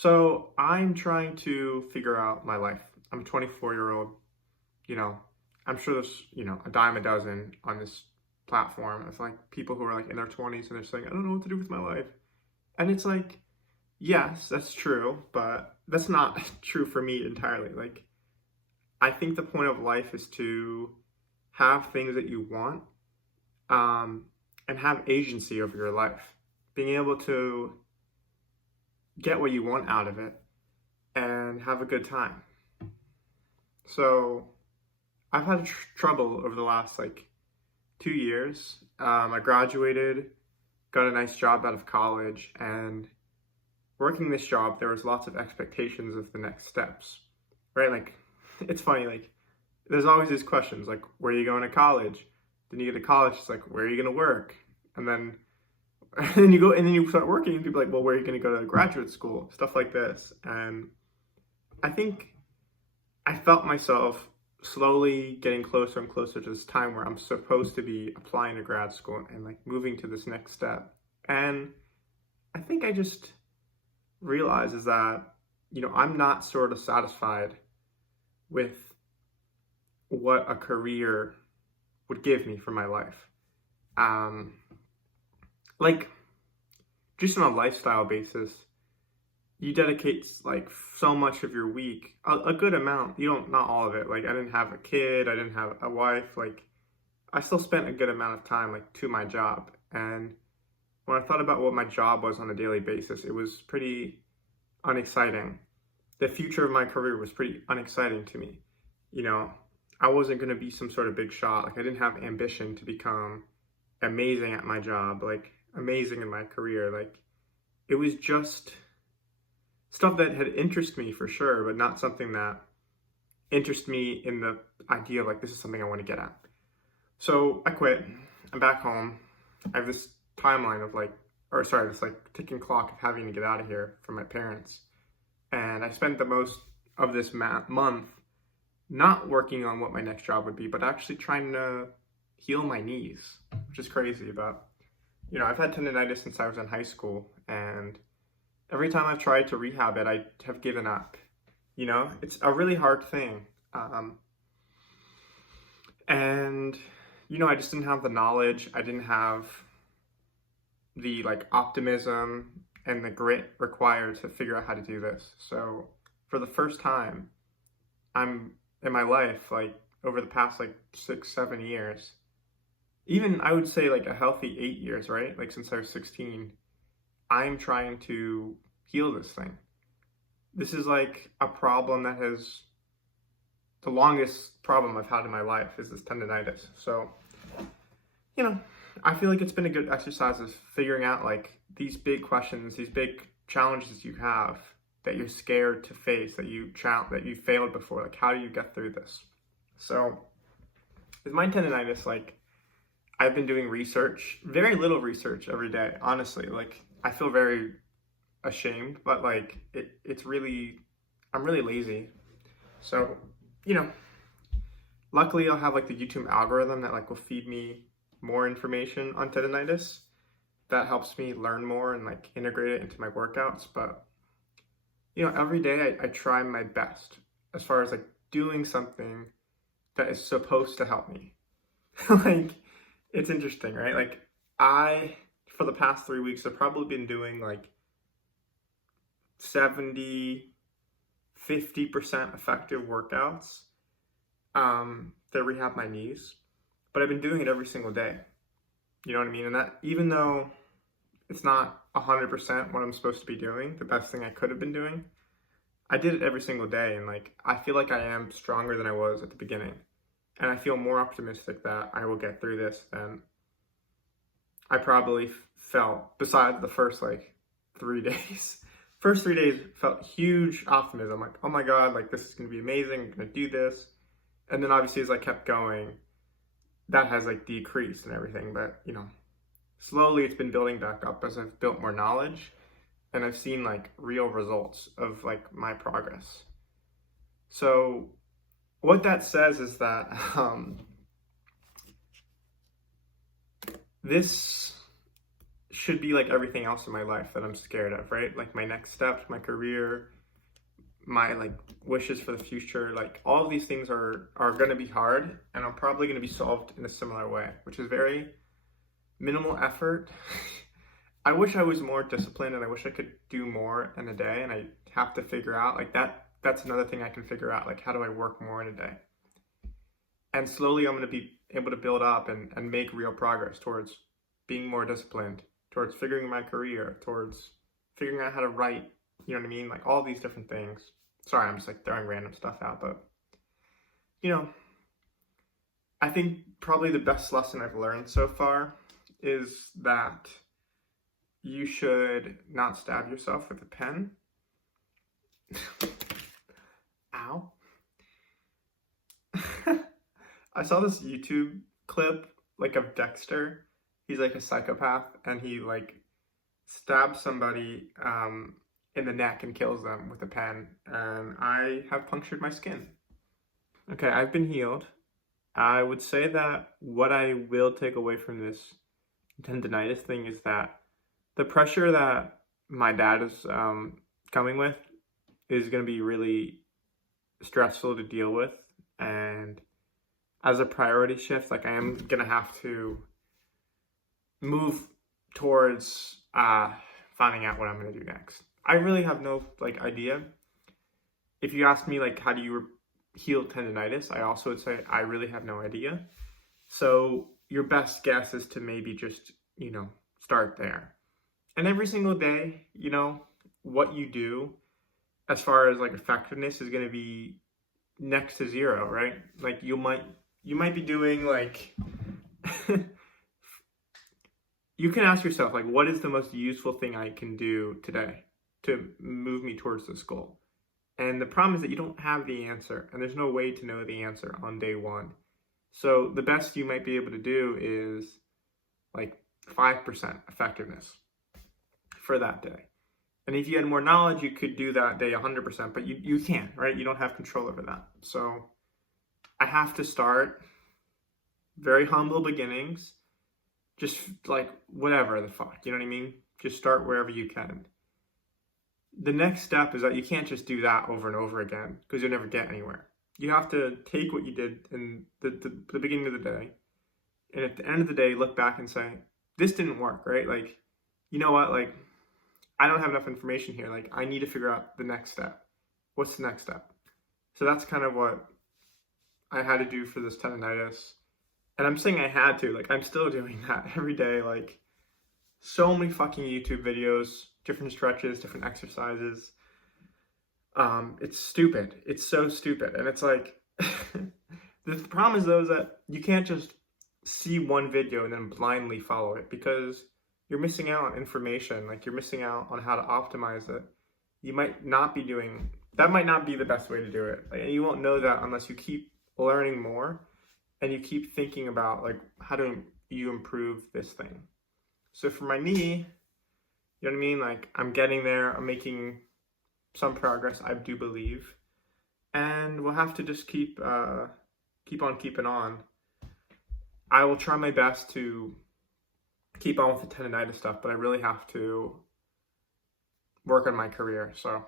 So I'm trying to figure out my life. I'm a 24-year-old, you know, I'm sure there's, a dime a dozen on this platform of like people who are like in their 20s and they're saying, I don't know what to do with my life. And it's like, yes, that's true, but that's not true for me entirely. Like, I think the point of life is to have things that you want, um, and have agency over your life. Being able to get what you want out of it and have a good time. So I've had trouble over the last like 2 years. I graduated, got a nice job out of college, and working this job, there was lots of expectations of the next steps, right? Like, it's funny, like, there's always these questions, like, where are you going to college? Then you get to college, it's like, where are you going to work? And then, and then you go, and then you start working, and people are like, well, where are you going to go to graduate school? Stuff like this. And I think I felt myself slowly getting closer and closer to this time where I'm supposed to be applying to grad school and like moving to this next step. And I think I just realized is that, I'm not sort of satisfied with what a career would give me for my life. Um, like, just on a lifestyle basis, you dedicate like so much of your week, a good amount. You don't, not all of it. Like, I didn't have a kid, I didn't have a wife. Like, I still spent a good amount of time like to my job. And when I thought about what my job was on a daily basis, it was pretty unexciting. The future of my career was pretty unexciting to me. I wasn't going to be some sort of big shot. Like, I didn't have ambition to become amazing at my job, like amazing in my career. Like, it was just stuff that had interested me for sure, but not something that interested me in the idea of like, this is something I want to get at. So I quit. I'm back home. I have this timeline of like, this like ticking clock of having to get out of here from my parents. And I spent the most of this month not working on what my next job would be, but actually trying to heal my knees, which is crazy. But, I've had tendonitis since I was in high school, and every time I've tried to rehab it, I have given up. It's a really hard thing. And, I just didn't have the knowledge. I didn't have the like optimism and the grit required to figure out how to do this. So for the first time, I'm in my life, like over the past like 6, 7 years, even I would say like a healthy 8 years, right? Like since I was 16, I'm trying to heal this thing. This is like a problem that has the longest problem I've had in my life is this tendonitis. So, I feel like it's been a good exercise of figuring out like these big questions, these big challenges you have that you're scared to face, that you failed before. Like, how do you get through this? So with my tendonitis, like, I've been doing research, very little research every day, honestly. Like, I feel very ashamed, but like I'm really lazy. So, luckily I'll have like the YouTube algorithm that like will feed me more information on tendonitis. That helps me learn more and like integrate it into my workouts. But, every day I try my best as far as like doing something that is supposed to help me. Like, it's interesting, right? Like, for the past 3 weeks, I've probably been doing like 70, 50% effective workouts to rehab my knees. But I've been doing it every single day. You know what I mean? And that, even though it's not 100% what I'm supposed to be doing, the best thing I could have been doing, I did it every single day. And like, I feel like I am stronger than I was at the beginning. And I feel more optimistic that I will get through this than I probably felt besides the first like 3 days. First 3 days felt huge optimism. Like, oh my God, like this is going to be amazing. I'm going to do this. And then obviously as I kept going, that has like decreased and everything. But, slowly it's been building back up as I've built more knowledge and I've seen like real results of like my progress. So what that says is that this should be like everything else in my life that I'm scared of, right? Like my next steps, my career, my like wishes for the future, like all of these things are going to be hard and are probably going to be solved in a similar way, which is very minimal effort. I wish I was more disciplined and I wish I could do more in a day, and I have to figure out like that's another thing I can figure out, like how do I work more in a day? And slowly I'm going to be able to build up and make real progress towards being more disciplined, towards figuring my career, towards figuring out how to write, you know what I mean? Like all these different things. Sorry, I'm just like throwing random stuff out, but you know, I think probably the best lesson I've learned so far is that you should not stab yourself with a pen. Ow. I saw this YouTube clip like of Dexter. He's like a psychopath and he like stabs somebody in the neck and kills them with a pen, and I have punctured my skin. Okay, I've been healed. I would say that what I will take away from this tendonitis thing is that the pressure that my dad is coming with is going to be really stressful to deal with, and as a priority shift, like I am going to have to move towards finding out what I'm going to do next. I really have no like idea. If you ask me like how do you heal tendonitis, I also would say I really have no idea. So your best guess is to maybe just, you know, start there. And every single day, you know, what you do as far as like effectiveness is going to be next to zero, right? Like you might be doing like you can ask yourself like, what is the most useful thing I can do today to move me towards this goal? And the problem is that you don't have the answer, and there's no way to know the answer on day one. So the best you might be able to do is like 5% effectiveness for that day. And if you had more knowledge, you could do that day 100%, but you can't, right? You don't have control over that. So I have to start very humble beginnings, just like whatever the fuck, you know what I mean? Just start wherever you can. The next step is that you can't just do that over and over again because you'll never get anywhere. You have to take what you did in the beginning of the day, and at the end of the day, look back and say, this didn't work, right? Like, you know what? Like, I don't have enough information here. Like, I need to figure out the next step. What's the next step? So that's kind of what I had to do for this tendonitis. And I'm saying I had to, like, I'm still doing that every day. Like, so many fucking YouTube videos, different stretches, different exercises. It's stupid. It's so stupid. And it's like, the problem is though is that you can't just see one video and then blindly follow it, because you're missing out on information. Like you're missing out on how to optimize it. You might not be doing, that might not be the best way to do it. Like, you won't know that unless you keep learning more and you keep thinking about like, how do you improve this thing? So for my knee, you know what I mean? Like I'm getting there, I'm making some progress, I do believe. And we'll have to just keep on keeping on. I will try my best to keep on with the tendonitis stuff, but I really have to work on my career. So